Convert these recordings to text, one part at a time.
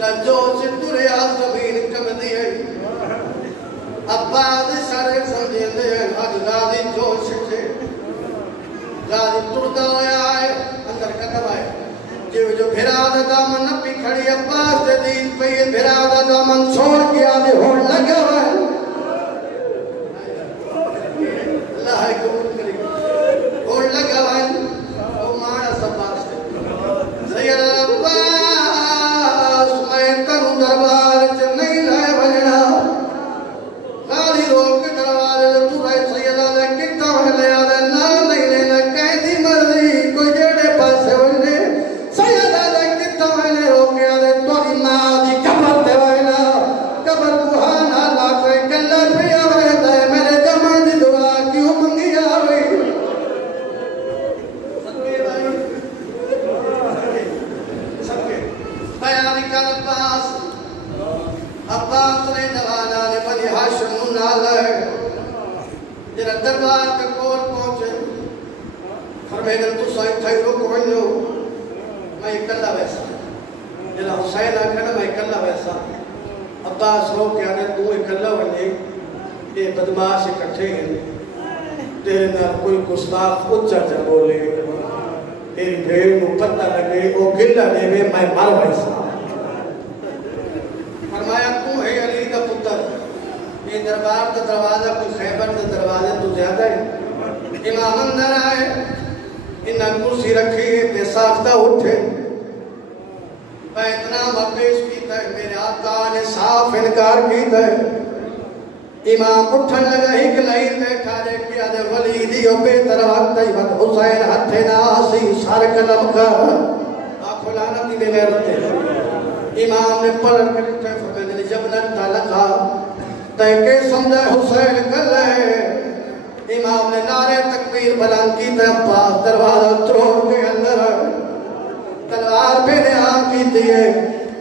जरा जोश तुरे आ जमीन कमदी है अब्बास सारे समझेंदे हैं अज गाजी जोश से गाजी टुरदा होया है अंदर कदम आए जो भिरा दा दामन नपी खड़ी अब्बास दे दीन पे भिरा दा दामन छोड़ के आदे होण लगा है अल्लाह कबूल करे होण लगा है ओ मानस अब्बास सैयद अब्बास मैं तनु दरबार च नहीं लाए वजना गाली रोक के दरबार तू रहे सैयद ने किता ले आ ना नहीं लेना कैदी मर्जी कोई जेड़े पासे वने सैयद ने किता ले रोक के आदे तोरी मां दी कब्र दे वना कब्र कुहाना ला के कल्ला पिया वे दे मेरे जमन दी दुआ क्यों मंगी आवे सबके भाई सबके बयान कर अब्बास ने जवाना ने बनी हाशिम नाल जरा दरबार के कोल पहुंचे फरमाया तू साईं थे रुक वनो मैं इकल्ला वैसा जरा हुसैन आखना मैं इकल्ला वैसा अब्बास रो के आने तू इकल्ला वने ये बदमाश इकट्ठे हैं तेरे नाल कोई गुस्ताख उच्चा चा बोले तेरी भेड़ को पता लगे वो गिल्ला देवे मैं मर वैसा फरमाया तू है अली का पुत्र ये दरबार का दरवाजा कोई खैबर का दरवाजा तो ज्यादा है इमाम अंदर आए इन्ना कुर्सी रखी है बेसाख्ता उठे मैं इतना पेश कीता है मेरे आका ने साफ इनकार कीता है इमाम उठन लगा एक लाइन में खाने किया दे वली दी बेहतर वक्त ही वक्त हुसैन हथे ना हसी सर कलम का आंखों लानती बेगैरत इमाम ने पलट के लिखा फकद जबलन तलका तैके समझे हुसैन कल्ले इमाम ने नारे तकबीर बुलंद की ते अब्बास दरवाजा तोड़ के अंदर तलवार पे ने आम की दिए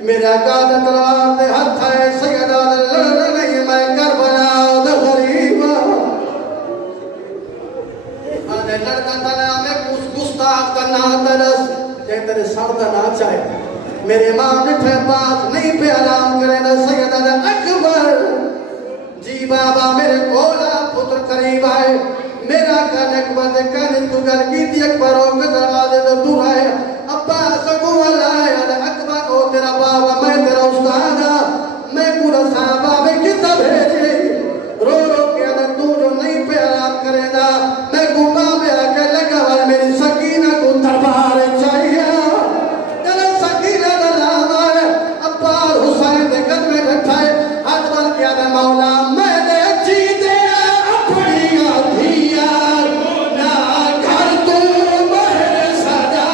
मेरा गाद तलवार दे हाथ है सैयदा लड़ नहीं मैं करबला द गरीब आने लड़का तला में उस गुस्ताख का ना तरस जे तेरे सर दा ना चाहे मेरे इमाम ने थे बात नहीं पे आराम करे ना सैयदा अकबर जी बाबा मेरे कोला पुत्र करीब आए मेरा कान अकबर ने कान तू गल की थी अकबर के दरवाजे तो तू आए अब्बास को लाए अकबर ओ तेरा बाबा मैं तेरा उस्ताद मैं पूरा साहबा में कितना भेजे रो रो के अगर तू जो नहीं पे आराम करेगा मैं गुमा में आके लगा वाला मेरी सकीना को दरबार चाहिए चलो सकीना का नाम है अब्बास हुसैन ने कद में बैठा है हाथ बन के आगे मौला मैंने जीते अपनी अधिया ना घर तू मेरे सजा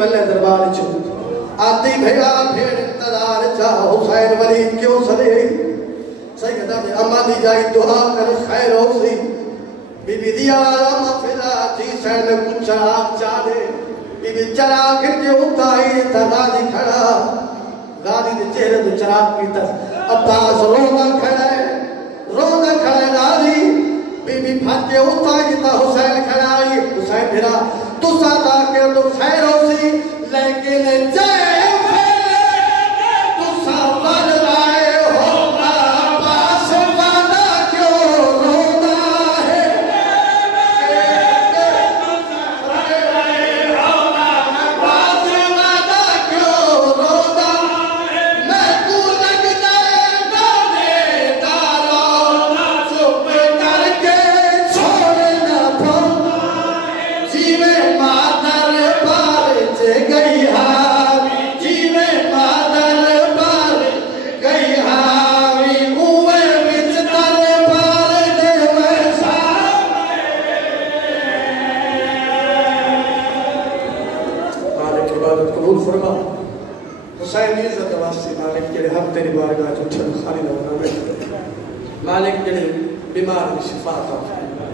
वल्ले दरबार च आती भेड़ा भेड़ इंतजार चा हुसैन वलीद क्यों सदे सैयदा ने अम्मा दी जाई दुआ कर खैर होसी बीबी दिया मफिला थी सैन में कुछ चराग चाले बीबी चराग के उताई तगा दी खड़ा गादी दे चेहरे तो चराग की तस अब्बास रोना खड़ा गादी बीबी फाते उताई ता हुसैन खड़ा आई हुसैन फिरा तू सादा के तो खैर होसी लेकिन जय तू सावल आए हो अब्बास वादा क्यों रोना है अब्बास वादा क्यों रोना मैं तू लग जाए गाने तारा चुप करके छोड़ना पड़ता जीवे मातर पार गई हार तेरे हक तेरी बारगाह च उठन खाली ना होना मालिक जड़े बीमार की शिफा अता फरमा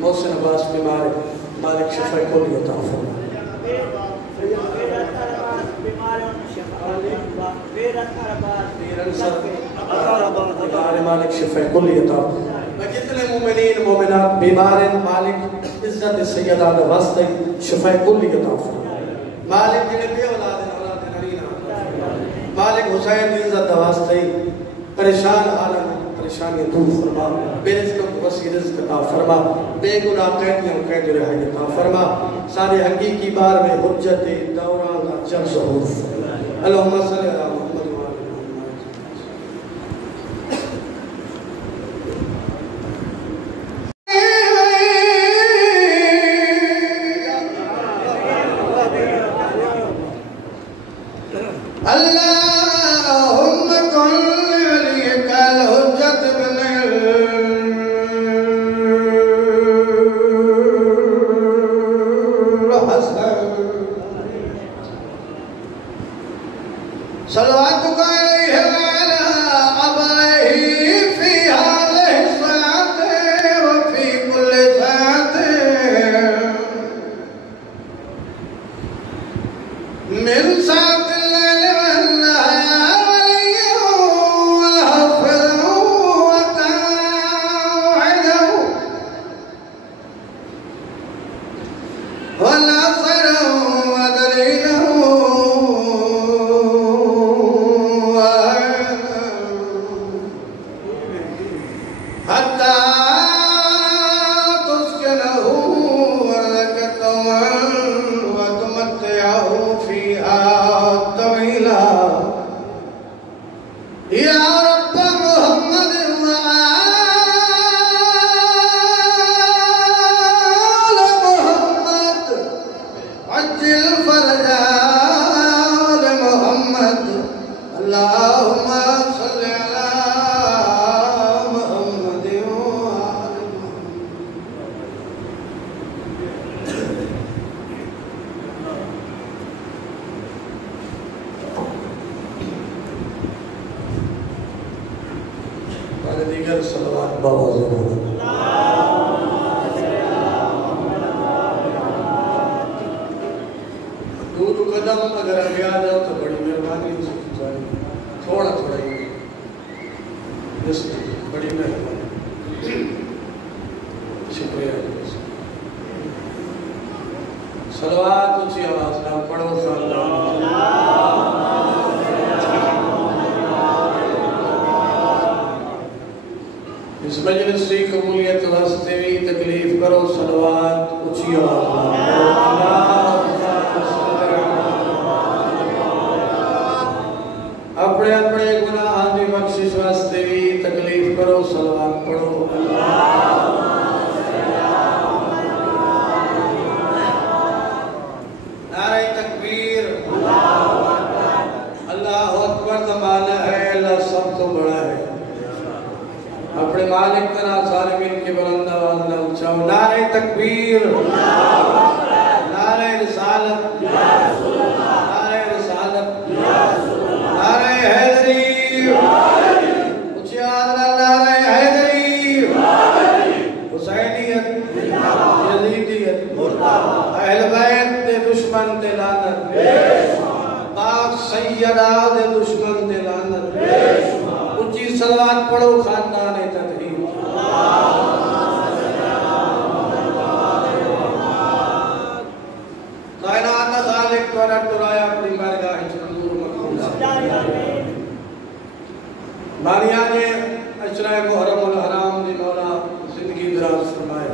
मोहसिन अब्बास बीमार है मालिक शिफा कोली अता फरमा मालिक शिफा कोली अता मैं जितने मोमिनीन मोमिनात बीमार हैं मालिक इज्जत सैयदा दा वास्ते शिफा कोली अता फरमा मालिक जिन्हें बे औलाद नरीना मालिक हुसैन की इज्जत दा वास्ते परेशान हालत परेशानी दूर फरमा बेरिज़्क़ को वसी रिज़्क़ अता फरमा बेगुनाह कैदियों कैद रिहाई अता फरमा सारे हकीकी बार में हुज्जत दौरान का जब ज़हूर अल्लाहुम्मा सल्ली अला मुहम्मद व आले मुहम्मद अल्लाहुम्मा कल हुज्जत सलवातुक अलैहि वअला अबैहि फी हाज़िहि साअति व फी कुल्लि साअति मिन साअतिल लैलि वन नहारि व हफ़िज़हु व ता'वुदहु व नासिरहु व दलीलहु दीगर सलवात बाबा दूध कदम अगर आगे आ जाओ तो बड़ी मेहरबानी थोड़ा थोड़ा ही बड़ी मेहरबानी शुक्रिया सलवात ऊंची आवाज ना पढ़ो इस मजलिस की कबूलियत वास्ते भी तकलीफ करो सलवात ऊंची अपने अपने गुनाह की बख्शिश वास्ते भी तकलीफ करो सलवात पढ़ो नारे तकबीर अल्लाह अकबर ज़माना है अल्लाह सब तो बड़ा है अपने मालिक का नाम सारे मिल के बुलंद आवाज में उच्चाओ नारे तकबीर नारे रिसालत नारे रिसालत नारे हैदरी ऊंची आवाज में नारे हैदरी हुसैनियत यजीदियत अहल बैत दे दुश्मन ते लानत पाक सैयदा दे दुश्मन ते लानत ऊंची सलवात पढ़ो खानदान तकरीम कायनात का खालिक द्वारा टुराया अपनी बारगाह में मंजूर मकबूल बारियां ने अशरा मुहर्रम हराम दी मौला जिंदगी दराज फरमाए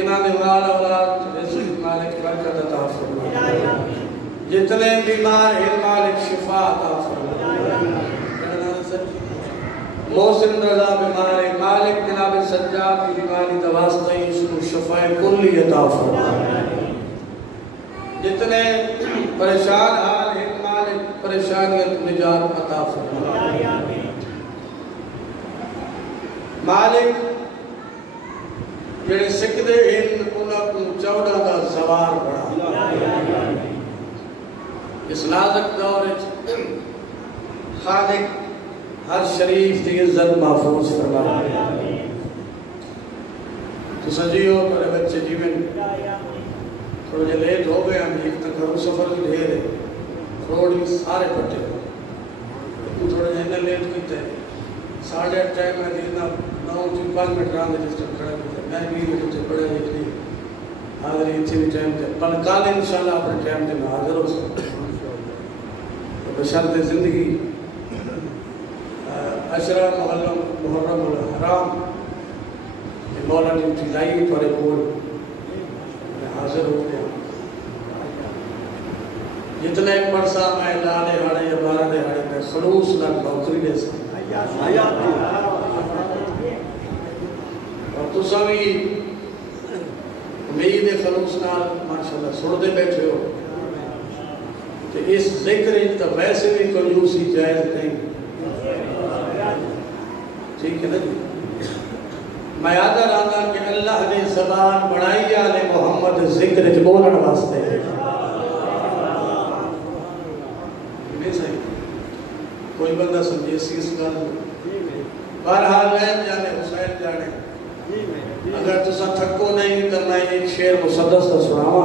इना दे वाल औलाद रिज़्क़ मालिक बरकत अता फरमाए जितने बीमार हैं मालिक शिफा अता फरमाए मोहसिन रज़ा बीमार है मालिक जनाब सज्जाद की बीमारी दवास्ते इसको शफाए कुल्ली अता फरमाए जितने परेशान हाल हैं मालिक परेशानियत निजात अता फरमाए मालिक जेड़े सिकदे हैं उन्हां को 14 दा सवार बड़ा इस नाज़ुक दौर खालिक हर शरीफ की इज्जत महफूज फरमा। तो सजियो मेरे बच्चे जीवन थोड़े जे लेट हो गए हम एक तक घरों सफर भी ढेर है रोड भी सारे पट्टे तू थोड़े जे लेट कीते 8:30 टाइम में देना 9:05 मिनट रांद जिस तक खड़ा कीते मैं भी मुझे बड़ा इतनी हाजिर इतनी टाइम पे पर कल इंशाल्लाह अपने टाइम पे हाजिर हो तो बशर्ते जिंदगी अशरा मुहर्रम हराम मौला ड्यूटी लाई थोड़े बोल हाजिर हो गया जितना एक परसा मैं लाने हाड़े या 12 हाड़े में खलूस ना नौकरी दे सकता और तो सभी उम्मीद है खलूस नाल माशाल्लाह सुनते बैठे हो कि इस जिक्र तो वैसे भी कंजूसी जायज नहीं ठीक है ना जी मैं आदर आदा कि अल्लाह ने ज़बान बनाई आले मोहम्मद जिक्र च बोलण वास्ते नहीं सही कोई बंदा समझे इस गल बहरहाल लैन जाने हुसैन जाने अगर तुसा थको नहीं तो मैं एक शेर मुसद्दस का सुनावा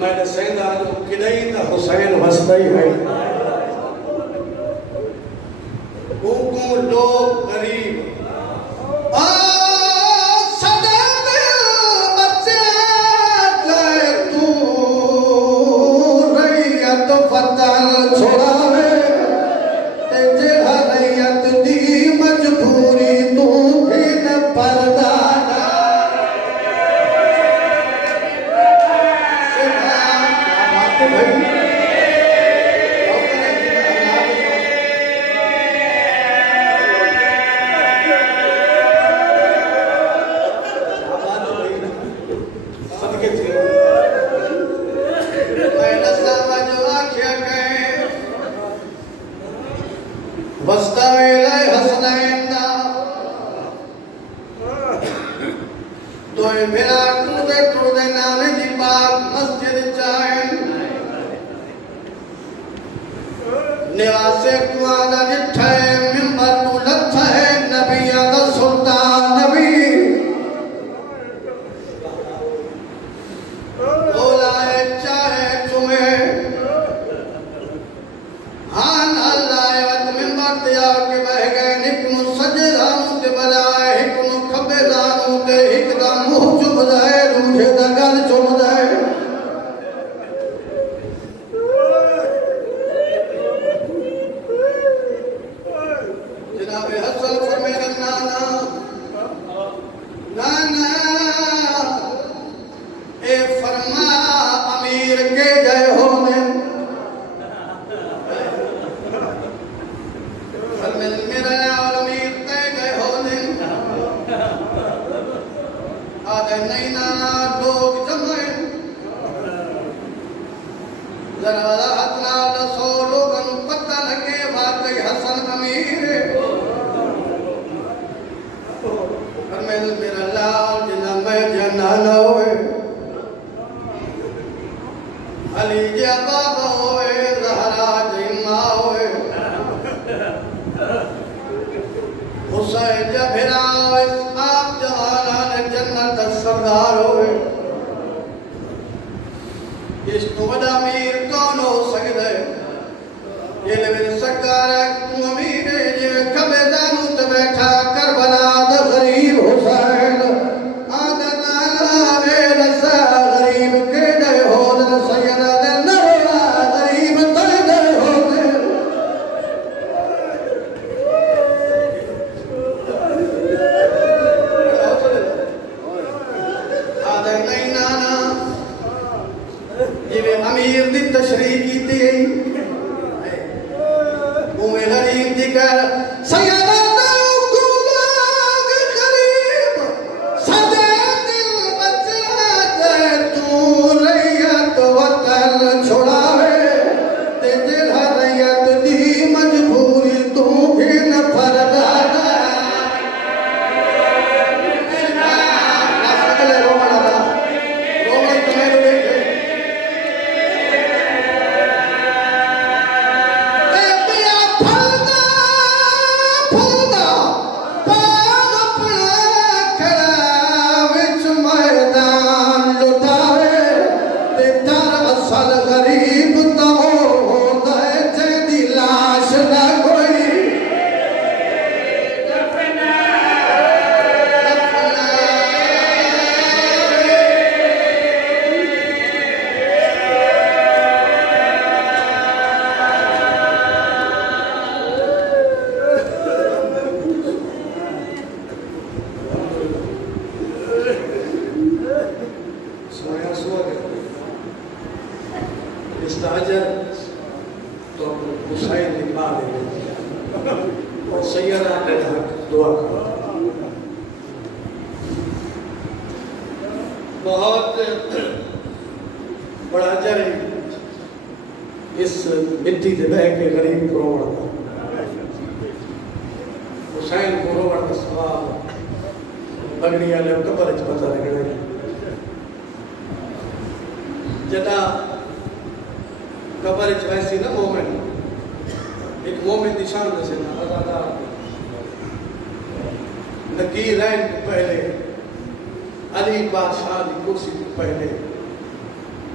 मैंने सेंदा जो किडई ता हुसैन वसता ही है को लोग गरीब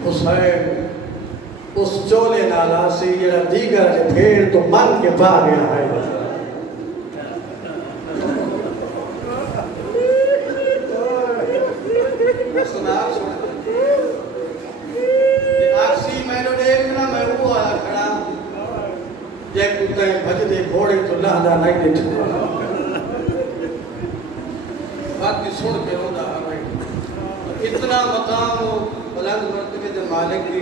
हुसैन उस चोले नाला से जरा दीगर फेर तो मन के पा गया है। भजदे घोड़े तो लहदा नहीं दिखा बाकी सुन के रोदा भाई इतना मकाम बुलंद मर्तबे के मालिक की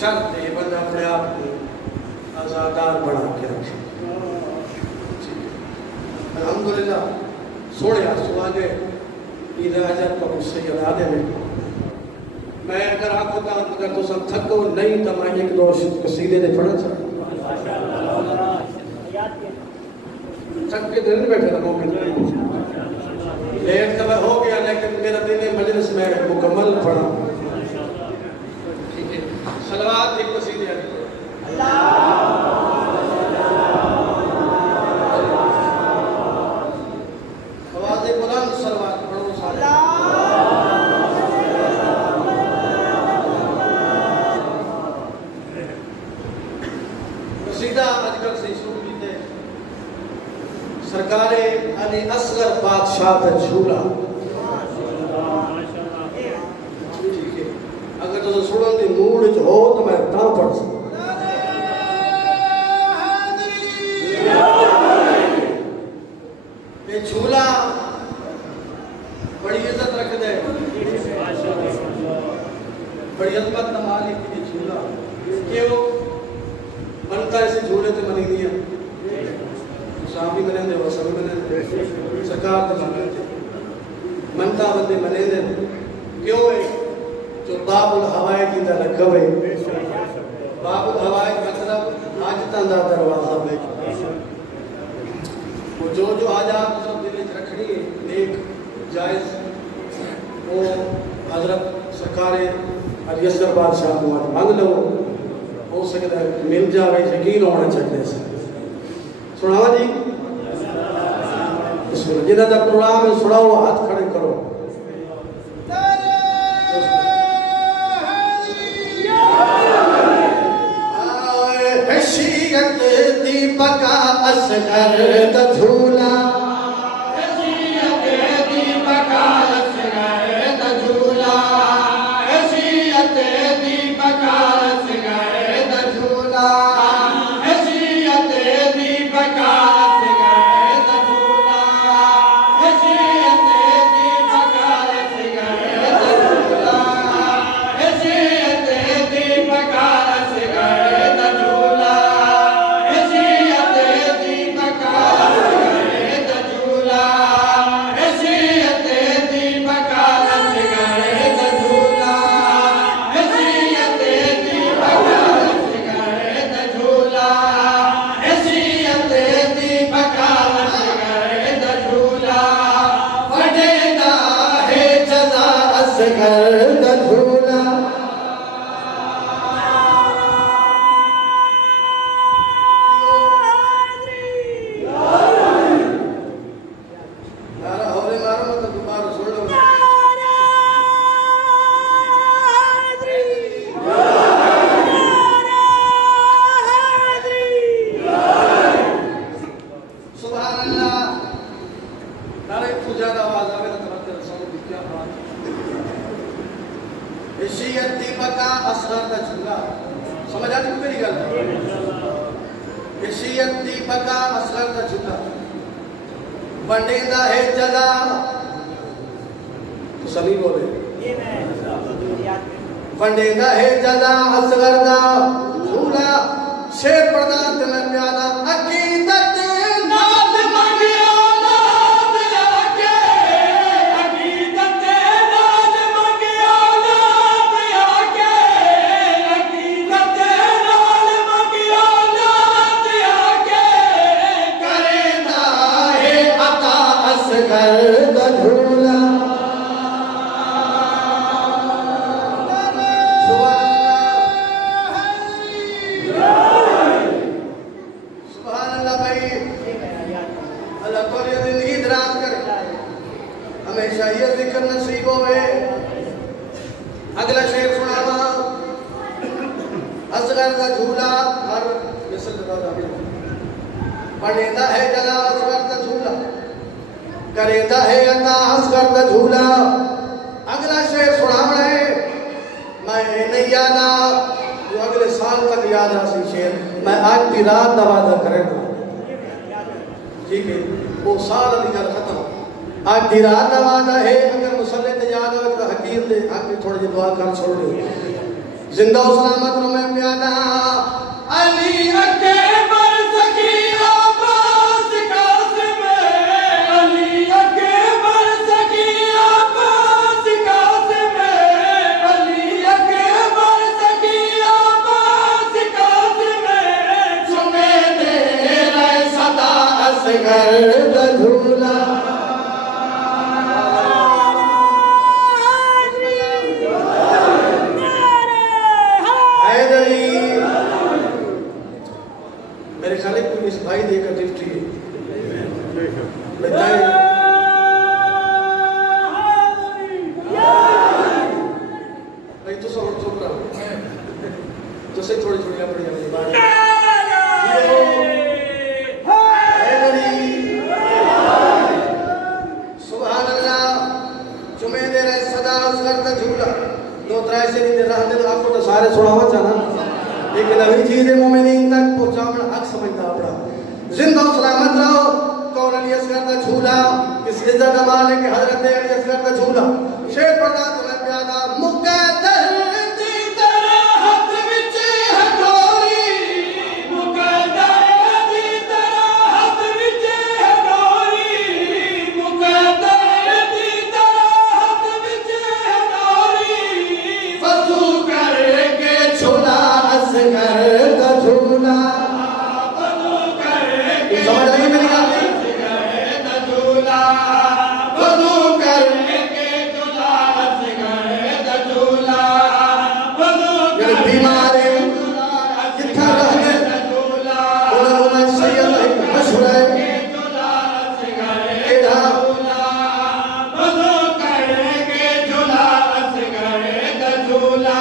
शर्त है बंदा अपने आप को आजादार बना के रखे। अल्हम्दुलिल्लाह सोने आंसू आ गए ईद अजब का मुझसे याद है। मैं अगर आपको काम अगर तो सब थको नहीं तो मैं एक दो कसीदे दे पढ़ा था थक के दिन बैठे था मौके लेट तो हो गया लेकिन मेरा दिन मजलिस में मुकम्मल पढ़ा। ठीक है सलवात एक कसीदे अल्लाह आवाज़ बुलंद सलवात पढ़ो अल्लाह आजकल से शुरू की थे सरकारे अली असगर बादशाह का झूला। ठीक है अगर तो सुनने दी मूड च हो तो मैं ता पढ़ सकता। ये झूला बड़ी इज्जत रख दे बड़ी अजमत का मालिक ये झूला क्यों बनता ऐसे झूले तो मनी दिया शामी मने दे वो सब मने सरकार तो मने दे मनता बंदे मने दे क्यों है जो बाबुल हवाए की दा लखवे बाबुल हवाए मतलब हाजतां दा दरवाजा है वो जो हाजात सब दिल में रखनी है नेक जायज वो हजरत सरकार अली असगर बादशाह को मांग लो हो सकता है मिल जाए यकीन होना चाहिए। सुनावा जी जिन्हें का प्रोग्राम है सुनाओ हाथ खड़े करो। हैसियत दीपक असगर दा झूला हैसियत दीपक असगर दा झूला हैसियत दीपक वंडेदा है जदा असगर दा झूला शेर प्रदान में प्याला अकीदत नाद मंगिया नाद आके अकीदत नाद मंगिया नाद आके अकीदत नाद मंगिया नाद आके करेंदा है अता असगर दा झूला। हमेशा ये जिक्र नसीब होवे अगला शेर सुनावा असगर का झूला हर मिसल पढ़ेदा है जला असगर का झूला करेदा है अता असगर का झूला। अगला शेर सुनावना है मैं नहीं यादा जो अगले साल तक याद आसी शेर मैं आज की रात का वादा करेगा। ठीक है वो साल अली गल खत्म आज की रात का वादा है अगर मुसल्ले ते याद हो तो हकीर दे आके थोड़ी जी दुआ कर छोड़ दो जिंदा सलामत रो मैं प्यादा अली अकबर सकी आबाद कासिम अली अकबर सकी आबाद कासिम अली अकबर सकी आबाद कासिम सुने दे रे सदा असगर धूला भाई देकर गिफ्ट है बताए भाई तो सब चुप रहो तो से थोड़ी थोड़ी अपनी अपनी बात सुभान अल्लाह चुमे दे रहे सदा असगर का झूला दो त्रै से नहीं रहने तो आपको तो सारे सुनावा चाहना लेकिन अभी चीज़ मोमिनीन तक पहुंचाना हक समझता अपना जिंदा सलामत रहो कौन अली असगर का झूला किस इज्जत मालिक हजरत अली असगर का झूला शेर पढ़ा तुम्हें प्यादा मुकद्दर दी तरह हाथ विच है डोरी मुकद्दर दी तरह हाथ विच है डोरी मुकद्दर दी तरह हाथ विच है डोरी वज़ू करके झूला असगर का झूला समझ आई मेरी बात वज़ू करके झूला असगर झूला ये बीमार है किथा रहने उन्होंने सैयद मशहूर है झूला असगर झूला वज़ू करके झूला असगर झूला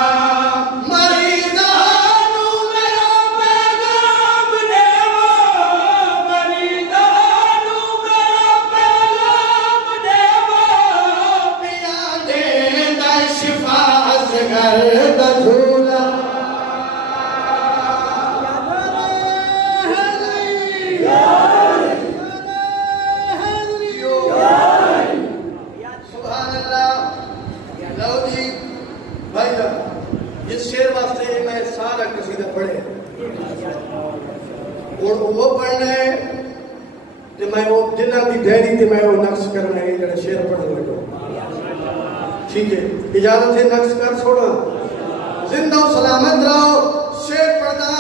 वो पढ़ना है कि मैं वो जिन्ना की डायरी ते मैं वो नक्श करना है जरा शेर पढ़ने लगा। ठीक है इजाजत है नक्श कर छोड़ा जिंदा सलामत रहो शेर पढ़ना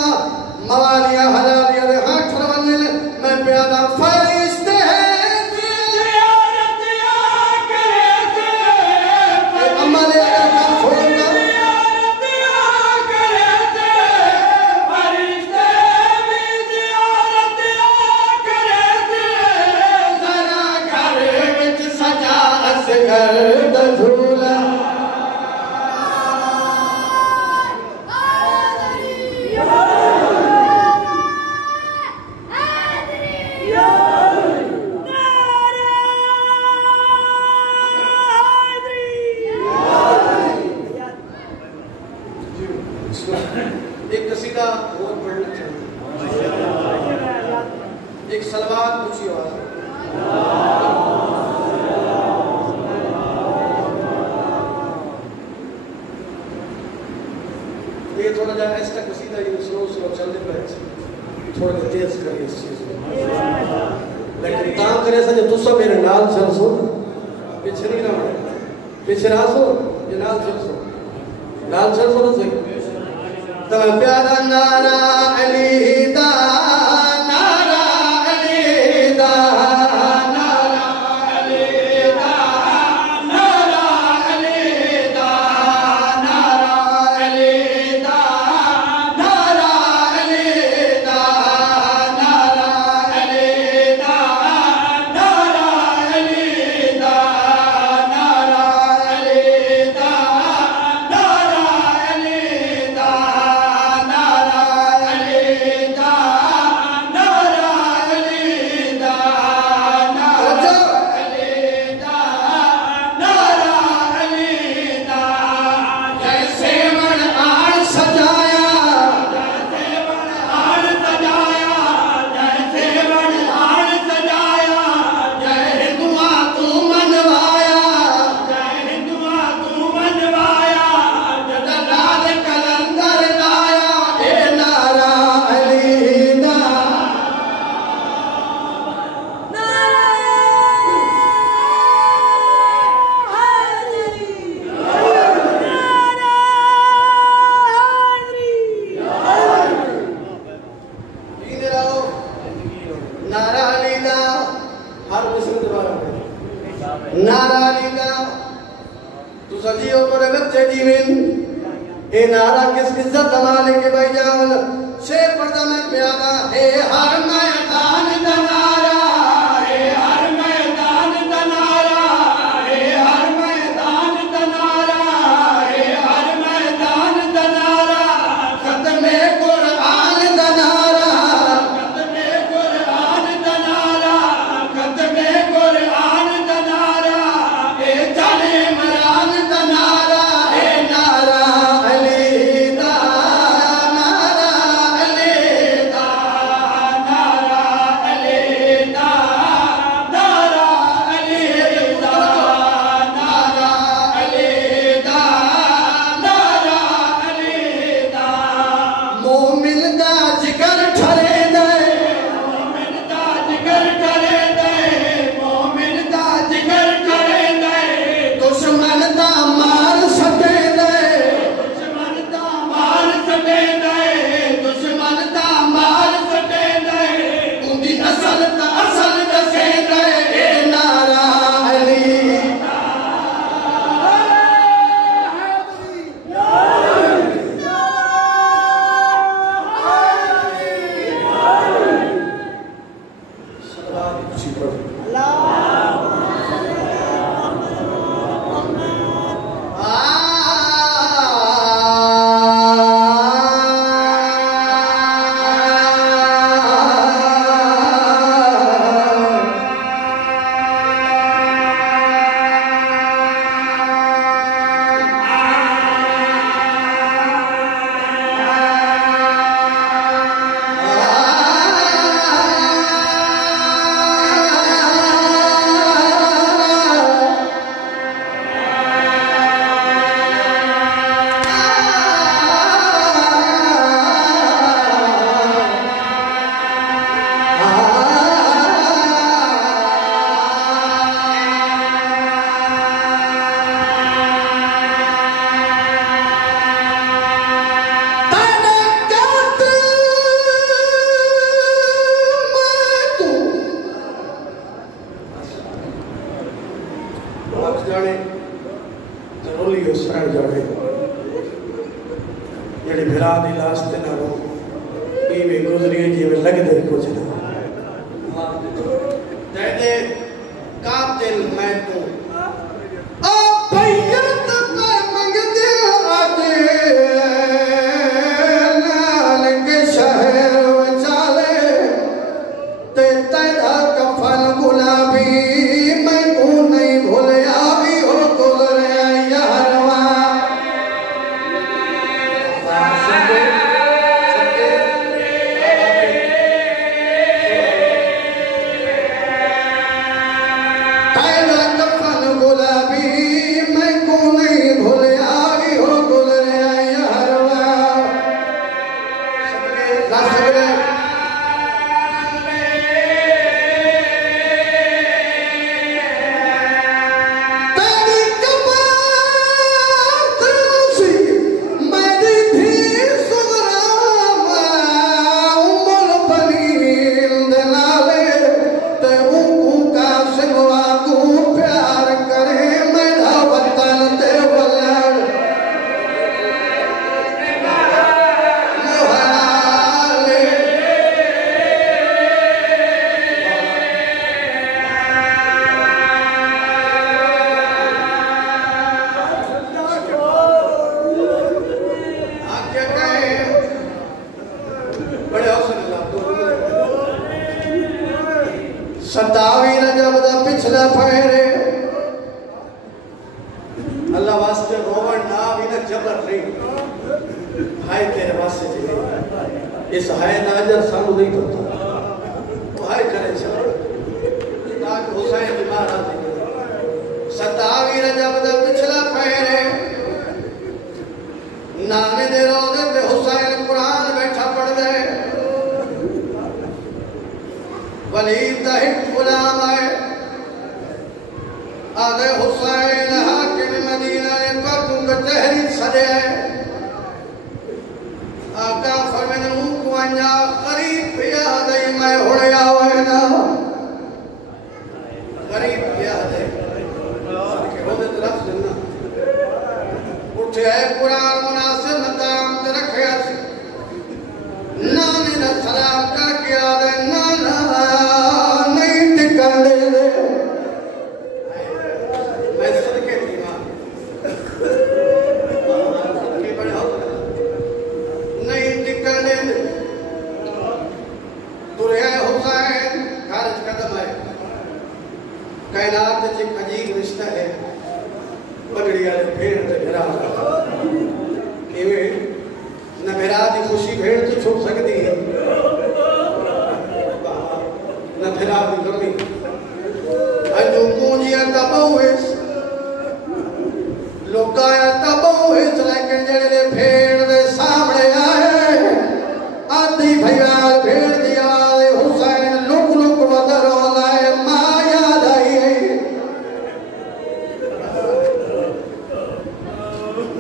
मवालिया हलालिया रे हाथ ठरवने मैं प्यादा फरिश्ते हैं ज़ियारत करे थे अमले का छोड़ना एक कसीदा और पढ़ना चाहिए एक सलवात ऊंची आवाज ये थोड़ा जा ऐसा कसीदा ये स्लो स्लो चलने पे थोड़ा तेज करिए इस चीज को लेकिन तां करे सजे तुसा मेरे नाल चल सो पीछे नहीं ना पीछे ना सो ये नाल चल सो तो सही तब प्यारा नारा अली दा नारा अली दा नारा अली दा नारा अली दा नारा अली दा नारा अली दा नारा अली दा नारा अली दा नारा अली दा नारा तू सजियो तोरे बच्चे जीवन ए नारा किस इज्जत मालिक के भाई जान शेर पर्दा में प्यारा है हर मैदान दनारा है हर मैदान दनारा है हर मैदान दनारा है हर मैदान दनारा खत्मे कुरान दनारा खत्मे कुरान दनारा खत्मे कुरान दनारा ए जाने मरान दनारा ए नारा अली दा नारा अली दा नारा अली दा नारा अली दा नारा अली दा नारा अली दा मोमिन दा जिगर ठरे दे मोमिन दा जिगर ठरे दे मोमिन दा जिगर ठरे दे दुश्मन दा मार सके दे दुश्मन दा मार सके दे दुश्मन दा मार सके दे उंदी असल दसे दे ए नारा अली जाने जरूरी हो सह जाने जेड़ी बिरा दी लाश ते ना रो इवें गुजरी जिवें लगदे कुछ ना तेरे कातिल मैं तू ओ भैया तो मंगदे आजे लाल के शहर वचाले ते तेरा कफन गुलाबी मैं तू नहीं भूलया सतावी न जब दा पिछला पैरे अल्लाह वास्ते रोवण ना भी न जबर नहीं हाय तेरे वास्ते जी इस हाय ना अजर सानू नहीं पता तो हाय करे चल ताकि हुसैन बीमार आ जाए सतावी न जब दा पिछला पैरे नाने दे रोज़े पे हुसैन कुरान बैठा पढ़ दे वलीद दा हिट गुलाम है आदे हुसैन हाकिम मदीना पर कचहरी सदे है आका फरमाने को अन्या करीब याद है मैं होया वना करीब याद है के होदे तरफ सुनना उठे है कुरान मुनासिब मकाम ते रखे नानी ने सलाम का किया दे नाना नहीं टिकन दे मैं सदके थी मां सदके बड़े हो नहीं टिकन दे तुरे हुसैन खारिज कदम है कायनात च अजीब रिश्ता है पगड़ी वाले भेड़ ते भिरा इवें न भिरा दी खुशी भेड़ तो छुप सकती है न भिरा दी गमी अजो पूंजिया तबोइस लोकाया तबोइस लेकिन जेड़े भेड़ दे सामने आए आधी भैया भेड़ दी आवाज़ हुसैन लुक लुक वदर लाए मां याद आई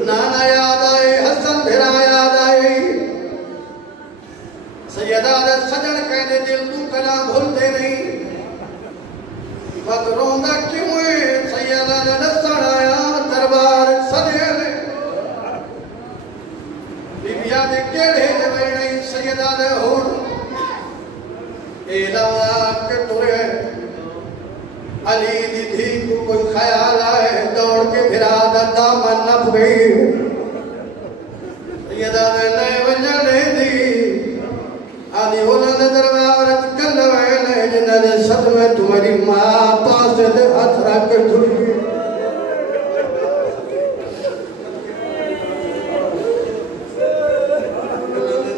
नाना याद आए हसन भिरा याद आई सैयदा दे सजन कहने दिल तू कला भूलते नहीं वक्त रोंदा क्यों है सैयदा ने दसण आया दरबार सदे ने बीबिया दे केड़े ने वेणे सैयदा दे होण ए लवा के तुरे अली दी थी को कोई ख्याल आए दौड़ के भिरा दा दामन नप गई सैयदा ने वंजने दी आदि उन्होंने दरबार कल वेले जिन्होंने सदमे तुम्हारी मां पास दे हाथ रख के छुड़ी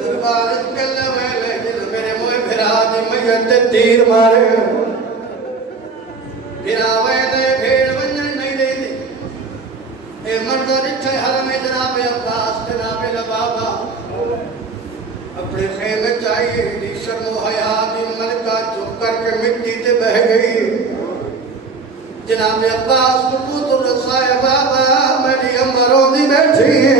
दरबार कल वेले जिन मेरे मुंह भिरा दी मैयत तीर मारे भिरा वेले भेड़ वंजन नहीं देती ए मर्द रिठे हर में जनाब अब्बास जनाब बाबा अपने खेमे चाहिए शर्मो हया दी मलका चुप करके मिट्टी ते बह गई जनाब अब्बास को तो रसाए बाबा मेरी अम्मा रोंदी बैठी है